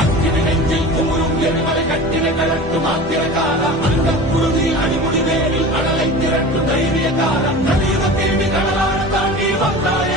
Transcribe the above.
அக்கினி நெஞ்சில் கூறும் எரிமலை கட்டின கலட்டும் ஆத்திரக்காரன் அந்த குருதி அடிமுடி வேலில் கடலை திரட்டும் தைரியக்காரன் நதியை தேடி கடலான தாண்டி வந்தாய